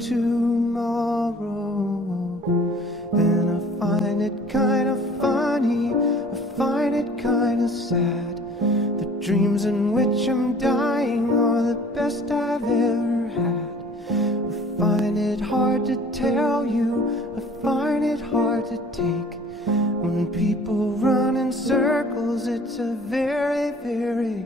tomorrow. And I find it kind of funny, I find it kind of sad. The dreams in which I'm dying are the best I've ever had. I find it hard to tell you, I find it hard to take. When people run in circles, it's a very, very